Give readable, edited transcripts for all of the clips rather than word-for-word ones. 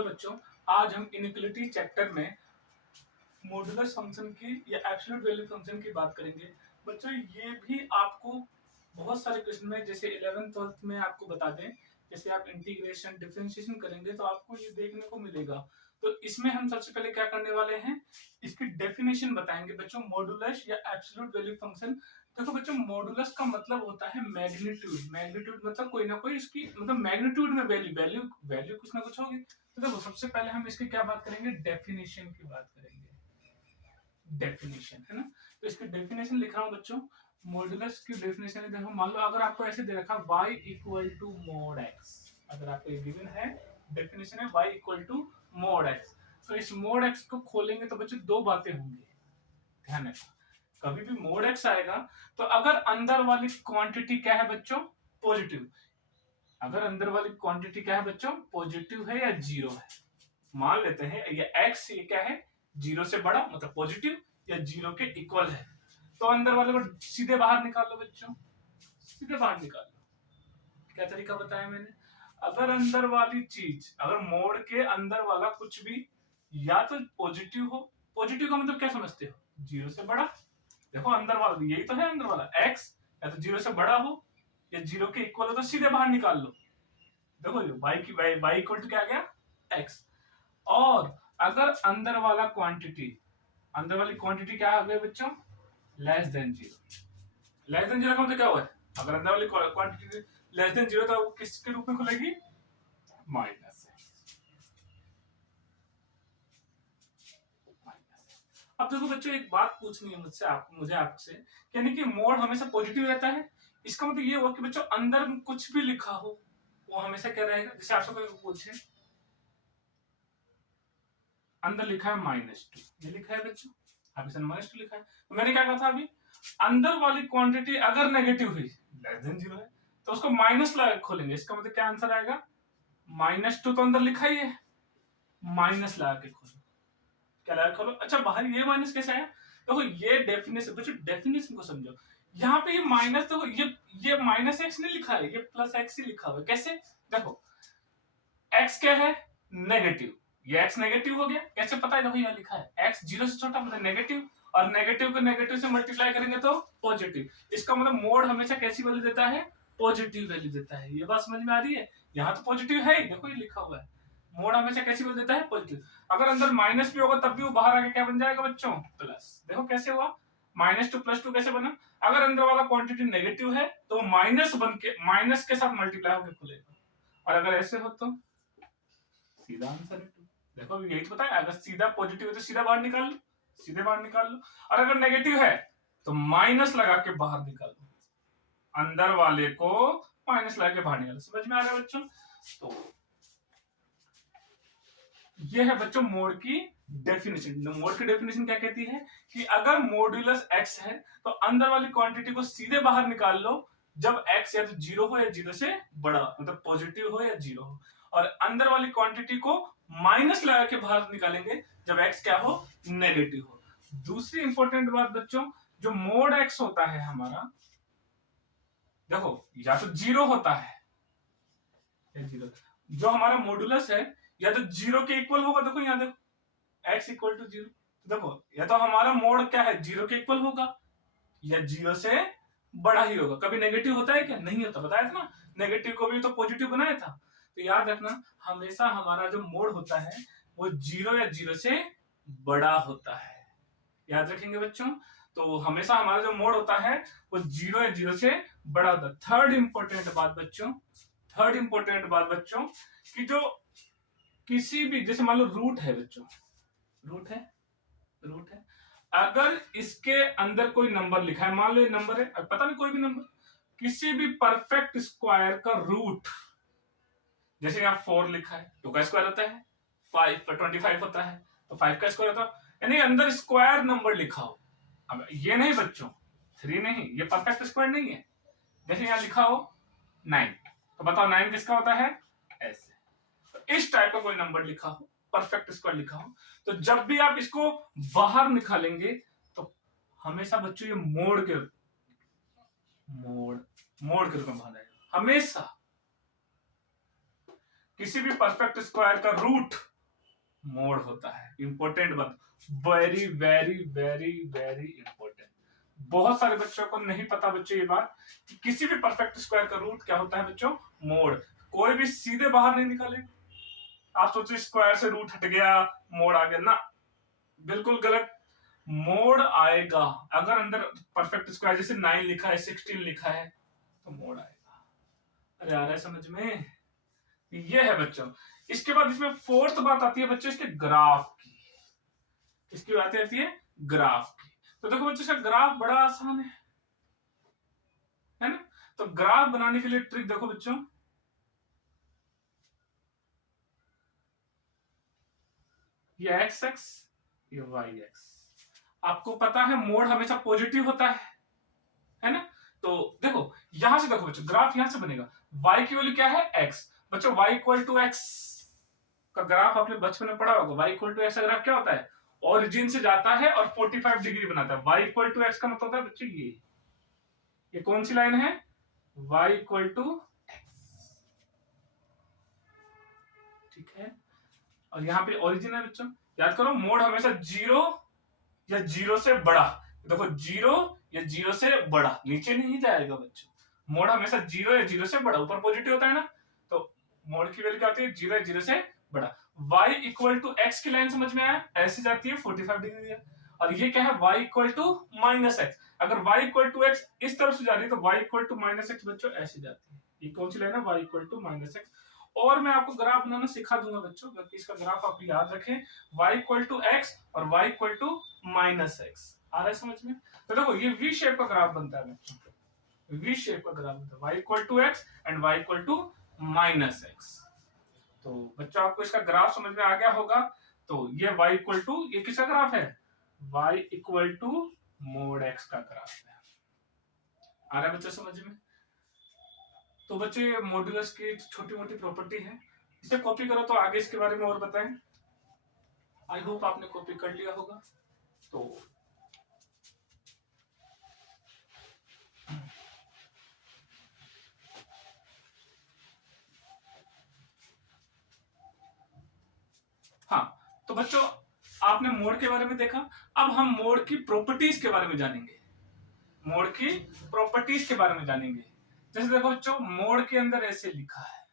Hello बच्चों, आज हम इनइक्वालिटी चैप्टर में मॉडुलस फंक्शन की या एब्सोल्यूट वैल्यू फंक्शन की बात करेंगे। बच्चों ये भी आपको बहुत सारे क्वेश्चन में जैसे 11th 12th में आपको बता दें, जैसे आप इंटीग्रेशन डिफरेंशिएशन करेंगे तो आपको ये देखने को मिलेगा। तो इसमें हम सबसे पहले क्या करने वाले हैं, इसकी डेफिनेशन बताएंगे बच्चों, मॉडुलस या एब्सोल्यूट वैल्यू फंक्शन। देखो बच्चों, मॉडुलस का मतलब होता है मैग्नीट्यूड। मैग्नीट्यूड मतलब कोई ना कोई इसकी मतलब मैग्नीट्यूड में वैल्यू वैल्यू वैल्यू कुछ ना कुछ होगी। तो देखो सबसे पहले हम इसकी क्या बात करेंगे, डेफिनेशन की बात करेंगे। डेफिनेशन है ना, तो इसकी डेफिनेशन लिख रहा हूं बच्चों। मॉडुलस की डेफिनेशन है, देखो मान लो अगर आपको ऐसे दे रखा y equal to mod x, अगर आपको ये गिवन है, डेफिनेशन है y equal to mod x, तो इस मोड x को खोलेंगे तो बच्चों दो बातें होंगी, ध्यान रखना। कभी भी मोड x आएगा तो अगर अंदर वाली क्वांटिटी क्या है बच्चों, पॉजिटिव, अगर अंदर वाली क्वांटिटी क्या है बच्चों, पॉजिटिव है या जीरो है, मान लेते हैं ये x ये क्या है, जीरो से बड़ा मतलब पॉजिटिव या जीरो के इक्वल है, तो अंदर वाले को सीधे बाहर निकाल लो बच्चों, सीधे बाहर निकाल लो। क्या तरीका बताया मैंने, अगर अंदर वाली चीज, अगर मोड के अंदर वाला कुछ भी या तो पॉजिटिव हो, पॉजिटिव का मतलब क्या समझते हो, जीरो से बड़ा, देखो अंदर वाला यही तो है, अंदर वाला x या तो जीरो से बड़ा हो या जीरो के इक्वल हो, तो सीधे बाहर निकाल लो। देखो y की y इक्वल टू क्या आ गया, x। और अगर अंदर वाला क्वांटिटी, अंदर वाली क्वांटिटी क्या आ गई बच्चों, less than zero. Less than zero का मतलब क्या हुआ है, अगर अंदर वाली क्वांटिटी लेस देन जीरो तो किसके रूप में खुलेगी, माइनस। अब देखो बच्चों, एक बात पूछनी है मुझसे मुझे आपसे, यानी कि मोड हमेशा पॉजिटिव रहता है, इसका मतलब ये हुआ कि बच्चों अंदर कुछ भी लिखा हो वो हमेशा क्या रहेगा, जैसे आपसे कोई पूछे अंदर लिखा है -2, ये लिखा है बच्चों, अभी -2 लिखा है, तो मैंने क्या कहा था अभी, अंदर वाली क्वांटिटी अगर नेगेटिव हुई, लेस देन जीरो है, तो उसको माइनस लगा खोलेंगे, इसका मतलब क्या आंसर आएगा, -2 तो अंदर लिखा ही है, माइनस लगा के खोलो, क्या लगा खोलो। अच्छा बाहर ये माइनस कैसे आया, देखो ये डेफिनेशन, बच्चों डेफिनेशन को समझो, यहाँ पे ये माइनस, देखो ये -x नहीं लिखा है, ये +x ही लिखा हुआ है, कैसे, देखो x क्या है, नेगेटिव, ये x नेगेटिव हो गया, कैसे पता है, देखो यहाँ लिखा है x जीरो से छोटा मतलब नेगेटिव, और नेगेटिव को नेगेटिव से मल्टीप्लाई करेंगे तो पॉजिटिव, इसका मतलब मोड हमेशा कैसी वैल्यू देता है, पॉजिटिव वैल्यू देता है। ये बात समझ में आ रही है, यहाँ तो पॉजिटिव है ही, देखो ये लिखा हुआ है, मोड हमेशा कैसी वैल्यू देता है, पॉजिटिव। अगर अंदर माइनस भी होगा तब भी वो बाहर आके क्या बन जाएगा बच्चों, प्लस। देखो कैसे हुआ, -2 +2 कैसे बना, अगर अंदर वाला क्वांटिटी नेगेटिव है तो माइनस बन के माइनस के साथ मल्टीप्लाई होकर खुलेगा, और अगर ऐसे हो तो सीधा आंसर है 2। देखो यही तो बताया, अगर सीधा पॉजिटिव है तो सीधा बाहर निकाल लो, सीधे बाहर निकाल लो, और अगर नेगेटिव है तो माइनस लगा के बाहर निकाल लो, अंदर वाले को माइनस लगा के बाहर निकालो। समझ में आ रहा है बच्चों, तो ये है बच्चों मोड की डेफिनेशन। मोड की डेफिनेशन क्या कहती है कि अगर मॉड्यूलस x है तो अंदर वाली क्वांटिटी को सीधे बाहर निकाल लो जब x या तो जीरो हो या जीरो से बड़ा, मतलब पॉजिटिव हो या जीरो हो, और अंदर वाली क्वांटिटी को माइनस लगा के बाहर निकालेंगे जब x क्या हो, नेगेटिव हो। दूसरी इंपॉर्टेंट बात बच्चों, जो मोड x होता है हमारा, देखो या तो जीरो होता है या जीरो, जो हमारा मॉड्यूलस है या तो जीरो के इक्वल होगा, देखो यहाँ देखो x इक्वल टू जीरो, देखो या तो हमारा मोड क्या है, जीरो के इक्वल होगा या जीरो से बड़ा ही होगा। कभी नेगेटिव होता है क्या, नहीं होता, बताया था ना, नेगेटिव को भी तो पॉजिटिव बनाया था। तो याद रखना हमेशा हमारा जो मोड होता है वो जीरो या जीरो से बड़ा होता है, याद रखेंगे बच्चों। तो हमेशा हमारा जो मोड होता है वो जीरो या जीरो से बड़ा होता है। थर्ड इंपॉर्टेंट बात बच्चों, थर्ड इंपॉर्टेंट बात बच्चों, कि जो किसी भी, जैसे मान लो रूट है बच्चों, रूट है, रूट है, अगर इसके अंदर कोई नंबर लिखा है, मान लो ये नंबर है, अब पता नहीं कोई भी नंबर, किसी भी परफेक्ट स्क्वायर का रूट, जैसे यहाँ 4 लिखा है, 2 का स्क्वायर होता है 5, 25 होता है, तो 5 का स्क्वायर होता है, यानी अंदर स्क्वायर नंबर लिखा हो। अब ये नहीं बच्चों 3 नहीं, ये परफेक्ट स्क्वायर नहीं है, जैसे यहाँ लिखा हो 9, तो बताओ 9 किसका होता है, ऐसे। तो इस टाइप का कोई नंबर लिखा हो, परफेक्ट स्क्वायर लिखा हो, तो जब भी आप इसको बाहर निकालेंगे तो हमेशा बच्चों ये मोड के रूप में बाहर आएगा। हमेशा किसी भी परफेक्ट स्क्वायर का रूट मोड होता है। इंपॉर्टेंट बात, very very very very important. बहुत सारे बच्चों को नहीं पता बच्चों ये बात कि किसी भी परफेक्ट स्क्वायर का रूट क्या होता है बच्चों, मोड। कोई भी सीधे बाहर नहीं निकाले। आप सोचिए स्क्वायर से रूट हट गया, मोड आ गया ना, बिल्कुल गलत। मोड आएगा अगर अंदर परफेक्ट स्क्वायर जैसे 9 लिखा है, 16 लिखा है, तो मोड आएगा। अरे आ रहा है समझ में? ये है बच्चों। इसके बाद इसमें फोर्थ बात आती है बच्चों इसके ग्राफ की। इसकी बात आती है ग्राफ की। तो देखो बच्चों इसका ग्राफ बड़ा आसान है ना? तो ग्राफ बनाने के लिए ट्रिक देखो बच्चों, ये एक्स एक्स, ये वाई एक्स। आपको पता है मोड हमेशा पॉजिटिव होता है ना? तो देखो यहां से देखो बच्चों, ग्राफ यहां से बनेगा। y की वैल्यू क्या है? x। बच्चों y इक्वल टू एक्स का ग्राफ आपने बचपन में पढ़ा होगा। y इक्वल टू एक्स का ग्राफ क्या होता है? ओरिजिन से जाता है और 45 डिग्री बनाता है। y इक्वल टू एक्स का मतलब होता है बच्चों ये कौन सी लाइन है? y इक्वल टू एक्स, ठीक है। और यहाँ पे ओरिजिन है बच्चों। याद करो मोड हमेशा जीरो या जीरो से बड़ा। देखो जीरो या जीरो से बड़ा, नीचे नहीं जाएगा बच्चों। मोड हमेशा जीरो या जीरो से बड़ा, ऊपर पॉजिटिव होता है ना, तो मोड की वैल्यू क्या होती है? जीरो या जीरो से बड़ा। y इक्वल टू एक्स की लाइन समझ में आया? ऐसी जाती है 45 डिग्री है। और ये क्या है? y equal to minus x. अगर y इक्वल टू एक्स इस तरफ से जा रही है तो y equal to minus x बच्चों ऐसी जाती है। ये कौन सी लाइन है? y equal to minus x. और मैं आपको ग्राफ बनाना सिखा दूंगा बच्चों, बल्कि इसका ग्राफ आप याद रखें, y इक्वल टू एक्स और y equal to minus x. आ रहा है समझ में? तो देखो ये वी शेप का ग्राफ बनता है बच्चों, वी शेप का ग्राफ बनता है, y equal to x and y equal to minus x. तो बच्चों आपको इसका ग्राफ समझ में आ गया होगा। तो ये y इक्वल टू, ये किसका ग्राफ है? y equal to mod x का ग्राफ है। आ रहा है बच्चों समझ में? तो बच्चे मॉड्यूलस की छोटी मोटी प्रॉपर्टी है, इसे कॉपी करो तो आगे इसके बारे में और बताएं। आई होप आपने कॉपी कर लिया होगा। तो हाँ, तो बच्चों आपने मोड के बारे में देखा। अब हम मोड की प्रॉपर्टीज के बारे में जानेंगे। मोड की प्रॉपर्टीज के बारे में जानेंगे। जैसे देखो बच्चों, मोड के अंदर ऐसे लिखा है,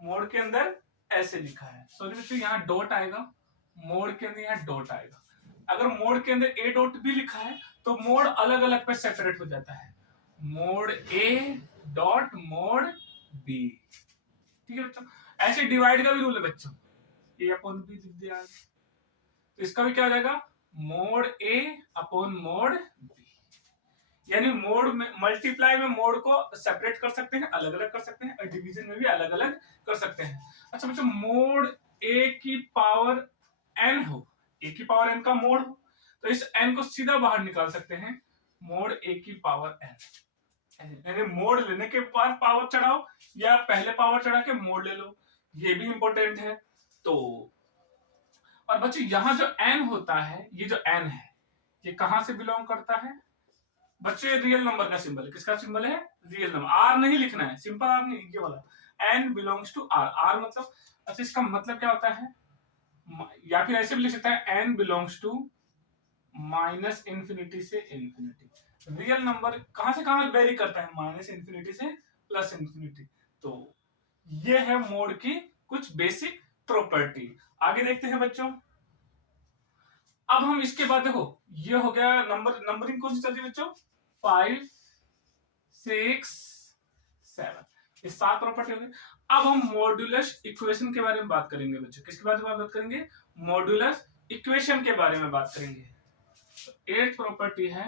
मोड के अंदर ऐसे लिखा है, सॉरी बच्चों यहाँ डॉट आएगा, मोड के अंदर यहाँ डॉट आएगा। अगर मोड के अंदर ए डॉट बी लिखा है तो मोड अलग अलग पे सेपरेट हो जाता है, mod A dot mod B. ठीक है बच्चों, ऐसे डिवाइड का भी रूल है बच्चों, ए अपॉन बी लिख दिया, तो इसका भी क्या हो जाएगा? मोड ए अपॉन मोड बी। यानी मोड में मल्टीप्लाई में मोड को सेपरेट कर सकते हैं, अलग अलग कर सकते हैं, और डिवीजन में भी अलग अलग कर सकते हैं। अच्छा बच्चों, मोड ए की पावर एन हो, ए की पावर एन का मोड हो, तो इस एन को सीधा बाहर निकाल सकते हैं, मोड ए की पावर एन। यानी मोड लेने के बाद पावर चढ़ाओ या पहले पावर चढ़ा के मोड ले लो, ये भी इंपॉर्टेंट है। तो और बच्चों यहाँ जो एन होता है, ये जो एन है ये कहां से बिलोंग करता है? बच्चे रियल नंबर का सिंबल है, किसका सिंबल है? Real number. आर नहीं लिखना है, सिंपल आर नहीं, ये वाला N belongs to R. R मतलब, अच्छा इसका मतलब क्या होता है? या फिर ऐसे भी लिख सकता है N belongs to minus infinity से इंफिनिटी। रियल नंबर कहां से कहां वेरी करता है? माइनस इंफिनिटी से प्लस इंफिनिटी। तो ये है मोड की कुछ बेसिक प्रॉपर्टी। आगे देखते हैं बच्चों। अब हम इसके बाद देखो, ये हो गया नंबरिंग कौन सी चल रही है बच्चों? 5 6 7, ये 7 प्रॉपर्टी हो गई। अब हम मॉड्यूलस इक्वेशन के बारे में बात करेंगे बच्चों। किसके बारे में बात करेंगे? मॉड्यूलस इक्वेशन के बारे में बात करेंगे। तो 8th प्रॉपर्टी है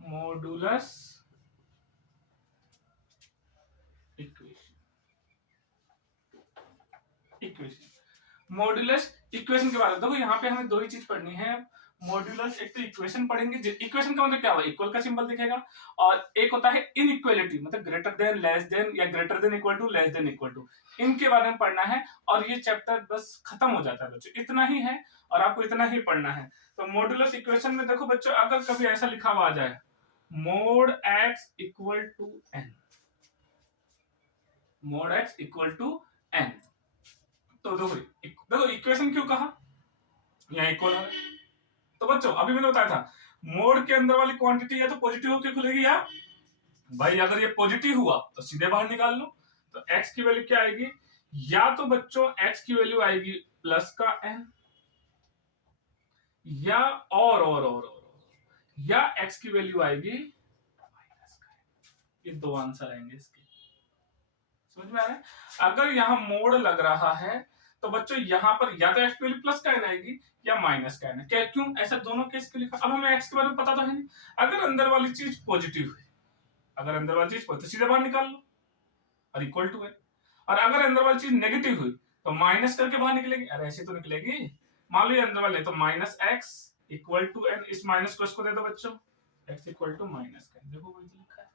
मॉड्यूलस इक्वेशन। मॉड्यूलस इक्वेशन के बारे में देखो, यहाँ पे हमें दो ही चीज पढ़नी है। मॉड्यूलस, एक तो इक्वेशन पढ़ेंगे, इक्वेशन का मतलब क्या हुआ? इक्वल का सिंबल दिखेगा, और एक होता है इनइक्वालिटी, मतलब ग्रेटर देन, लेस देन, या greater than equal to, less than equal to, इनके बारे में पढ़ना है। और ये चैप्टर बस खत्म हो जाता है बच्चों, इतना ही है और आपको इतना ही पढ़ना है। तो मॉड्यूलस इक्वेशन में देखो बच्चों, अगर कभी ऐसा लिखा हुआ आ जाए mod x equal to N, mod x equal to N, तो देखो देखो इक्वेशन क्यों कहा, यहाँ इक्वल है। तो बच्चों अभी मैंने बताया था मोड के अंदर वाली क्वांटिटी या तो पॉजिटिव होकर खुलेगी, या भाई अगर ये पॉजिटिव हुआ तो सीधे बाहर निकाल लो। तो x की वैल्यू क्या आएगी, या तो बच्चों x की वैल्यू आएगी प्लस का n, या या x की वैल्यू आएगी माइनस का n। ये दो आंसर आएंगे इसके, समझ में आ रहा है। अगर यहाँ मोड लग रहा है तो बच्चों यहाँ पर या तो x की वैल्यू प्लस का n आएगी या माइनस का n। क्या क्यों ऐसा दोनों केस के लिखा, अब हमें x के बारे में पता तो है नहीं। अगर अंदर वाली चीज पॉजिटिव है, अगर अंदर वाली चीज तो सीधे बाहर निकाल लो और इक्वल टू है, और अगर अंदर वाली चीज नेगेटिव हुई तो माइनस करके बाहर निकलेगी। अरे ऐसे तो निकलेगी, मान लो ये अंदर वाले तो minus x equal to n, इस माइनस को इसको दे दो बच्चों, एक्स इक्वल टू माइनस का, देखो वही तो लिखा है,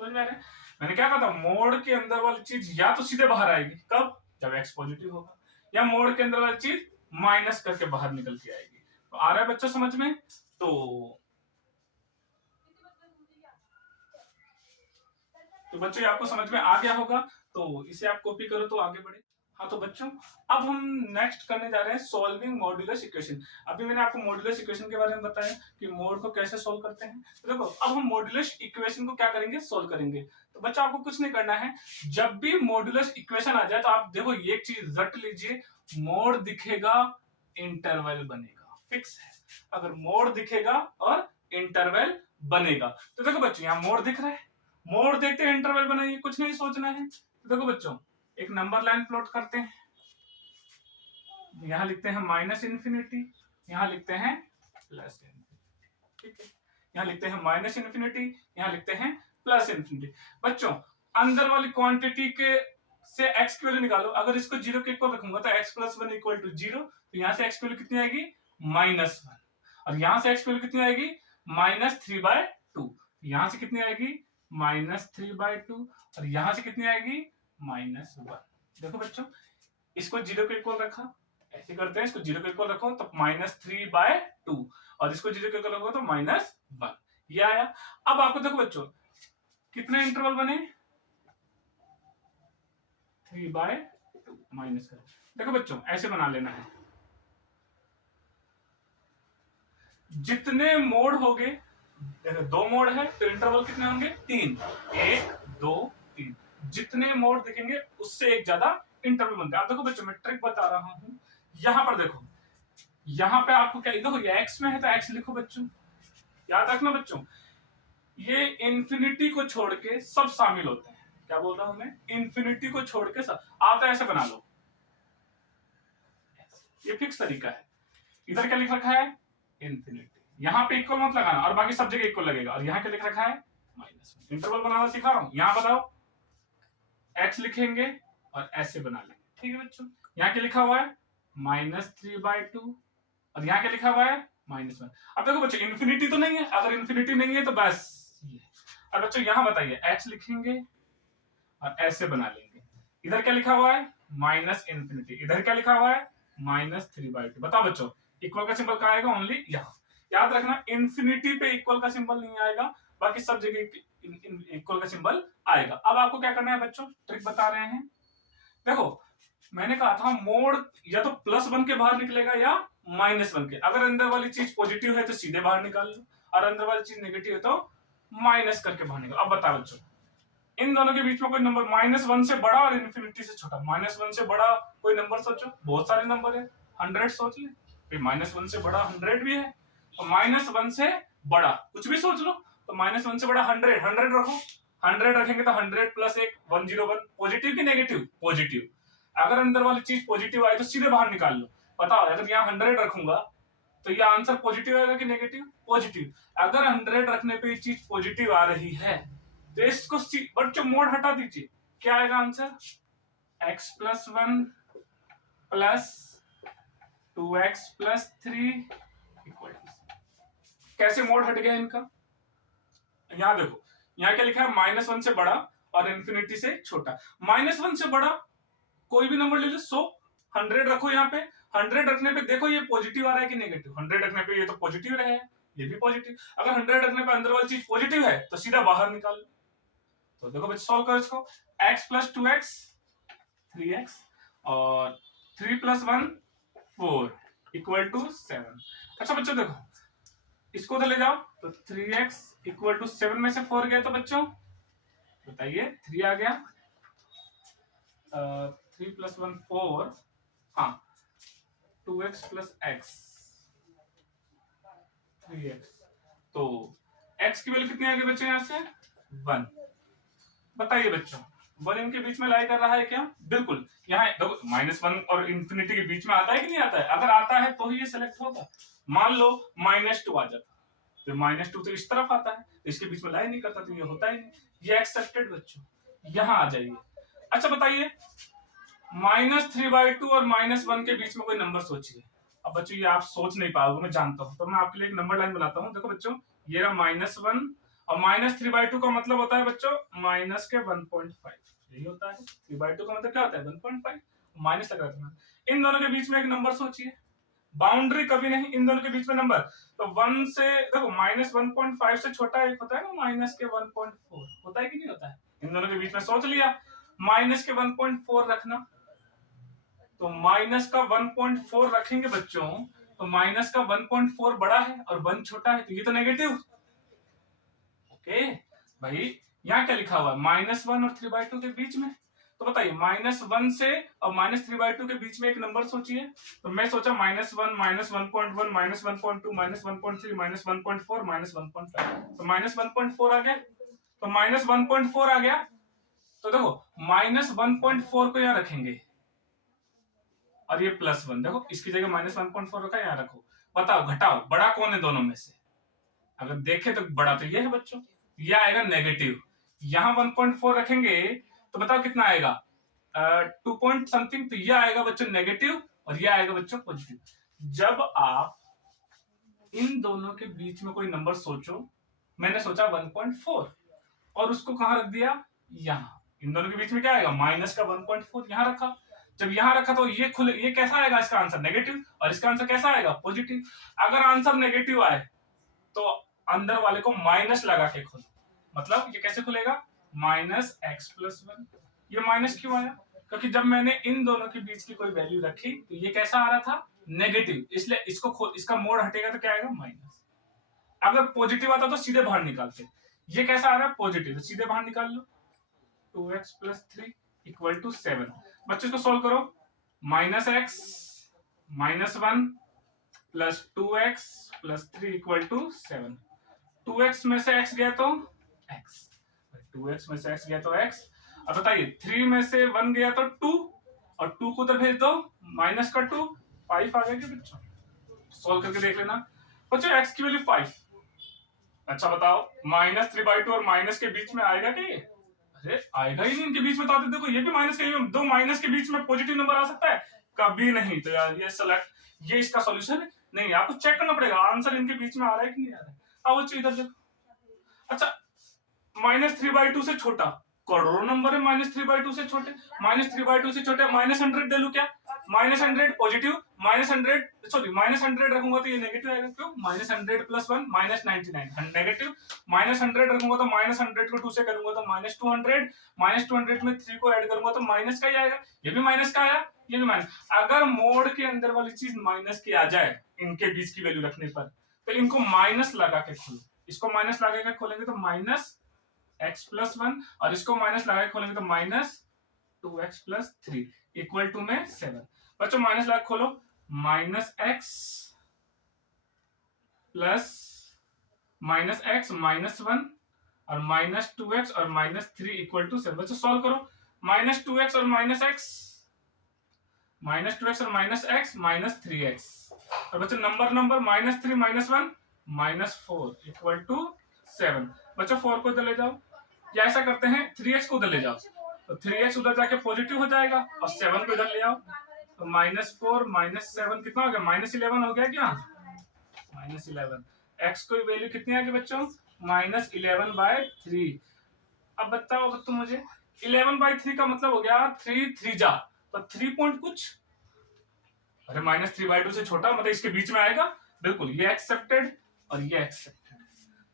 समझ में आ रहा है। मैंने क्या कहा था, मोड के अंदर वाली चीज या तो सीधे बाहर आएगी, कब, जब एक्स पॉजिटिव होगा, या मोड के अंदर वाली चीज माइनस करके बाहर निकल के आएगी। तो आ रहा है बच्चों समझ में। तो बच्चों ये आपको समझ में आ गया होगा, तो इसे आप कॉपी करो तो आगे बढ़े। हाँ तो बच्चों अब हम नेक्स्ट करने जा रहे हैं सॉल्विंग मॉड्यूलस इक्वेशन। अभी मैंने आपको मॉड्यूलस इक्वेशन के बारे में बताया कि मोड को कैसे सॉल्व करते हैं। तो देखो अब हम मॉड्यूलस इक्वेशन को क्या करेंगे, सॉल्व करेंगे। तो बच्चा आपको कुछ नहीं करना है, जब भी मॉड्यूलस इक्वेशन आ जाए तो आप देखो ये चीज रट लीजिए, मोड दिखेगा इंटरवल बनेगा, फिक्स है। अगर मोड दिखेगा और इंटरवल बनेगा, तो देखो बच्चों यहाँ मोड दिख रहा है, मोड देखते हैं इंटरवल बनाइए, कुछ नहीं सोचना है। तो देखो बच्चों एक नंबर लाइन प्लॉट करते हैं, यहां लिखते हैं माइनस इंफिनिटी, यहां लिखते हैं प्लस इंफिनिटी, ठीक है। यहां लिखते हैं माइनस इंफिनिटी, यहां लिखते हैं प्लस इंफिनिटी। बच्चों अंदर वाली क्वांटिटी के से x की वैल्यू निकालो, अगर इसको जीरो के इक्वल रखूंगा तो x plus one equal to zero, तो यहां से x की वैल्यू कितनी आएगी, माइनस वन, और यहां से x की वैल्यू कितनी आएगी, माइनस थ्री बाय टू, यहां से कितनी आएगी, माइनस थ्री बाय टू, और यहां से कितनी आएगी, माइनस वन। देखो बच्चों इसको जीरो के इक्वल रखा, ऐसे करते हैं, इसको जीरो के इक्वल रखो तो माइनस थ्री बाय टू, और इसको जीरो के इक्वल रखो तो माइनस वन, ये आया। अब आपको देखो बच्चों कितने इंटरवल बने, थ्री बाय टू माइनस कर, देखो बच्चों ऐसे बना लेना है, जितने मोड हो गए, दो मोड है तो इंटरवल कितने होंगे, तीन, एक दो तीन, जितने मोड दिखेंगे उससे एक ज्यादा इंटरवल बनता है। आप देखो बच्चों मैं ट्रिक बता रहा हूं, यहां पर देखो, यहां पे आपको क्या देखो, ये एक्स में है तो एक्स लिखो बच्चों, याद रखना बच्चों ये इंफिनिटी को छोड़ के सब शामिल होते हैं। क्या बोल रहा हूं मैं, इंफिनिटी को छोड़ के सब, आप तो ऐसे बना लो, ये फिक्स तरीका है। इधर क्या लिख रखा है, इंफिनिटी, यहाँ पे इक्वल मत लगाना और बाकी सब जगह इक्वल लगेगा, और यहाँ क्या लिख रखा है, माइनस। इंटरवल बनाना सिखा रहा हूं, यहाँ बताओ x लिखेंगे और ऐसे बना लेंगे, ठीक है बच्चों। यहाँ क्या लिखा हुआ है, माइनस थ्री बाय टू, और यहाँ क्या लिखा हुआ है, माइनस वन। अब देखो बच्चों इन्फिनिटी तो नहीं है, अगर इन्फिनिटी नहीं है तो बस ये। अब बच्चों यहाँ बताइए x लिखेंगे और ऐसे बना लेंगे, इधर क्या लिखा हुआ है, माइनस इन्फिनिटी, इधर क्या लिखा हुआ है, माइनस थ्री बाय टू। बताओ बच्चों इक्वल का सिंबल कहाँ आएगा, ओनली यहाँ। याद रखना इन्फिनिटी पे इक्वल का सिंबल नहीं आएगा, बाकी सब जगह इक्वल का सिंबल आएगा। अब आपको क्या करना है बच्चों, ट्रिक बता रहे हैं। देखो मैंने कहा था मोड या तो प्लस वन के बाहर निकलेगा या माइनस वन के, अगर अंदर वाली चीज पॉजिटिव है तो सीधे बाहर निकाल लो, और अंदर वाली चीज नेगेटिव है तो माइनस करके बाहर निकालो। अब बताओ बच्चों इन दोनों के बीच में कोई नंबर माइनस वन से बड़ा और इन्फिनिटी से छोटा, माइनस वन से बड़ा कोई नंबर सोचो, बहुत सारे नंबर है, 100 सोच ले, माइनस वन से बड़ा 100 भी है, और माइनस वन से बड़ा कुछ भी सोच लो, तो माइनस वन से बड़ा 100, 100 रखो, 100 रखेंगे तो 100 प्लस एक 101, पॉजिटिव की नेगेटिव, पॉजिटिव। अगर अंदर वाली चीज पॉजिटिव आए तो सीधे बाहर निकाल लो। बताओ अगर यहाँ 100 रखूंगा तो ये आंसर पॉजिटिव आएगा कि नेगेटिव, पॉजिटिव। अगर 100 रखने पे ये चीज पॉजिटिव आ रही है तो इसको बच्चों मोड हटा दीजिए, क्या आएगा answer, x plus one plus two x plus three equal to, कैसे मोड हट गया इनका, यहां देखो यहाँ क्या लिखा है, माइनस वन से बड़ा और इन्फिनिटी से छोटा। माइनस वन से बड़ा कोई भी नंबर ले लो, 100, 100 रखो यहाँ पे, 100 रखने पे देखो ये पॉजिटिव आ रहा है कि नेगेटिव, 100 रखने पे ये तो पॉजिटिव रहे, ये भी पॉजिटिव। अगर 100 रखने पे अंदर वाली चीज पॉजिटिव है तो सीधा बाहर निकाल लो। तो देखो बच्चे सॉल्व करो इसको, x plus two x three x और 3 + 1 4 = 7। अच्छा बच्चों देखो, इसको उधर ले जाओ तो 3x = 7 में से 4 गया तो बच्चों बताइए 3 आ गया, 3 + 1 4, हाँ 2x + x 3x, तो x की वैल्यू कितनी आ गई बच्चों यहाँ से 1। बताइए बच्चों 1 इनके बीच में लाई कर रहा है क्या? बिल्कुल, यहाँ देखो -1 और इंफिनिटी के बीच में आता है कि नहीं आता है? अगर आता है तो ही ये सेलेक्ट होगा। मान लो -2 आ जाता तो -2 तो इस तरफ आता है, तो इसके बीच में लाई नहीं करता तो ये होता ही नहीं, ये एक्सेप्टेड बच्चों। यहाँ आ जाइए। अच्छा बताइए -3/2 और -1 के बीच में कोई नंबर सोचिए। अब बच्चों ये आप सोच नहीं पाओगे, मैं जानता हूँ, तो मैं आपके लिए एक नंबर लाइन बनाता हूँ। देखो बच्चों ये रहा -1 और -3/2 का मतलब होता है बच्चों माइनस के 1.5, यही होता है। 3/2 का मतलब क्या होता है 1.5, माइनस लगा देना। इन दोनों के बीच में एक नंबर सोचिए, बाउंड्री कभी नहीं, इन दोनों के बीच में नंबर। तो 1 से देखो -1.5 से छोटा एक होता है ना माइनस के 1.4, होता है कि नहीं होता है? इन दोनों के बीच में सोच लिया, माइनस के 1.4 रखना, तो माइनस का 1.4 रखेंगे बच्चों, तो माइनस का 1.4 बड़ा है और 1 छोटा है, तो ये तो नेगेटिव। ओके भाई, यहाँ क्या लिखा हुआ है -1 और 3/2 के बीच में, तो बताइए -1 से और -3/2 के बीच में एक नंबर सोचिए। तो मैं सोचा -1, -1.1, -1.2, -1.3, -1.4, -1.5, तो -1.4 आ गया, तो -1.4 आ गया, तो देखो -1.4 को यहाँ रखेंगे और ये +1, देखो इसकी जगह -1.4 रखा, यहाँ रखो। बताओ घटाओ बड़ा कौन है दोनों में से? अगर देखे तो बड़ा तो ये है बच्चों, ये आएगा नेगेटिव। यहाँ 1.4 रखेंगे तो बताओ कितना आएगा 2 पॉइंट समथिंग, तो ये आएगा बच्चों नेगेटिव और ये आएगा बच्चों पॉजिटिव। जब आप इन दोनों के बीच में कोई नंबर सोचो, मैंने सोचा 1.4 और उसको कहां रख दिया यहाँ, इन दोनों के बीच में क्या आएगा माइनस का 1.4 यहाँ रखा। जब यहाँ रखा तो ये खुले, ये कैसा आएगा इसका आंसर नेगेटिव, और इसका आंसर कैसा आएगा पॉजिटिव। अगर आंसर नेगेटिव आए तो अंदर वाले को माइनस लगा के खोलो, मतलब ये कैसे खुलेगा -x+1। ये माइनस क्यों आया? क्योंकि जब मैंने इन दोनों के बीच की कोई वैल्यू रखी तो ये कैसा आ रहा था नेगेटिव, इसलिए इसको इसका मोड हटेगा तो क्या आएगा माइनस। अगर पॉजिटिव आता तो सीधे बाहर निकालते, ये कैसा आ रहा है पॉजिटिव, तो सीधे बाहर निकाल लो 2x + 3 = 7। बच्चों इसको सोल्व करो, -x -1 + 2x + 3 = 7। 2x में से x गया तो x, 2x में से x गया तो x। अब बताइए 3 में से 1 गया तो 2 और 2 को उधर भेज दो -2, 5 आ गया कि बच्चों? सॉल्व करके देख लेना बच्चों, x की वैल्यू 5। अच्छा बताओ -3/2 और माइनस के बीच में आएगा क्या ये? अरे आएगा ही नहीं, इनके बीच में तो आते देखो ये भी माइनस के, दो माइनस के बीच में पॉजिटिव नंबर आ सकता है कभी नहीं। तो यार ये सेलेक्ट, ये इसका सॉल्यूशन है नहीं, आपको चेक करना पड़ेगा आंसर इनके बीच में आ रहा है कि नहीं आ रहा है। अब बच्चों इधर देखो, अच्छा -3/2 से छोटा करोड़ों नंबर है, -3/2 से छोटे, -3/2 से छोटे -100 ले लू क्या, -100 पॉजिटिव, -100 सॉरी -100 रखूंगा तो ये नेगेटिव आएगा, क्यों -100 + 1 -99 नेगेटिव, -100 रखूंगा तो -100 को 2 से करूंगा तो -200, -200 में 3 को ऐड करूंगा तो माइनस का ही आएगा, ये भी माइनस का आया, ये भी माइनस। अगर मोड के अंदर वाली चीज माइनस की आ जाए इनके बीच की वैल्यू रखने पर, तो इनको माइनस लगा के खोलो, इसको माइनस लगा के खोलेंगे तो -x+1 और इसको माइनस लगा के खोलेंगे तो -2x+3 = में 7। बच्चों माइनस लगा खोलो, -x प्लस -x -1 और -2x और -3 = 7। बच्चों सॉल्व करो, -2x और -x, -2x और -x -3x, और बच्चों नंबर -3 -1 -4 = 7। बच्चों 4 को इधर ले जाओ, या ऐसा करते हैं 3x को उधर ले जाओ, तो 3x उधर जाके पॉजिटिव हो जाएगा और 7 को इधर ले आओ, तो -4 -7 कितना हो गया -11 हो गया क्या, -11। x को वैल्यू कितनी आ गई बच्चों -11/3। अब बताओ तुम मुझे 11/3 का मतलब हो गया 3 3 जा तो 3 पॉइंट कुछ, अरे -3/2 से छोटा मतलब इसके बीच में आएगा, बिल्कुल ये एक्सेप्टेड और ये एक्सेप्टेड।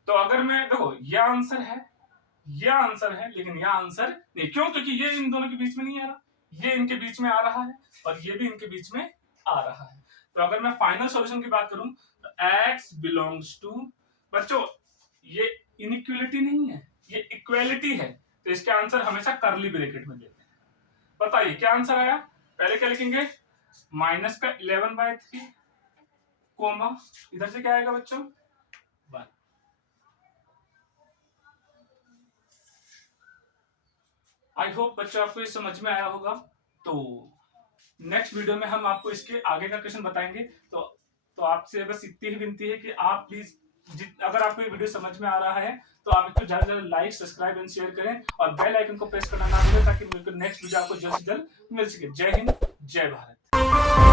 तो अगर मैं देखो ये आंसर है, ये आंसर है, लेकिन ये आंसर नहीं, क्यों? क्योंकि ये इन दोनों के बीच में नहीं आ रहा, ये इनके बीच में आ रहा है और ये भी इनके बीच में आ रहा है। तो अगर मैं फाइनल सॉल्यूशन की बात करूं तो x बिलोंग्स टू, बच्चों ये इनइक्वलिटी नहीं है, ये इक्वेलिटी है, तो इसके आंसर हमेशा कर्ली ब्रैकेट में देते हैं। बताइए क्या आंसर आया? पहले क्या लिखेंगे, माइनस का 11/3 कोमा इधर से क्या आएगा बच्चों, 1। आई होप बच्चों आपको ये समझ में आया होगा। तो नेक्स्ट वीडियो में हम आपको इसके आगे का क्वेश्चन बताएंगे। तो आपसे बस इतनी ही विनती है कि आप प्लीज अगर आपको ये वीडियो समझ में आ रहा है तो आप इसको ज्यादा से ज्यादा लाइक, सब्सक्राइब एंड शेयर करें और बेल आइकन को प्रेस करना ना भूलें ताकि मेरे को नेक्स्ट वीडियो आपको जल्द से जल्द मिल सके। जय हिंद, जय भारत।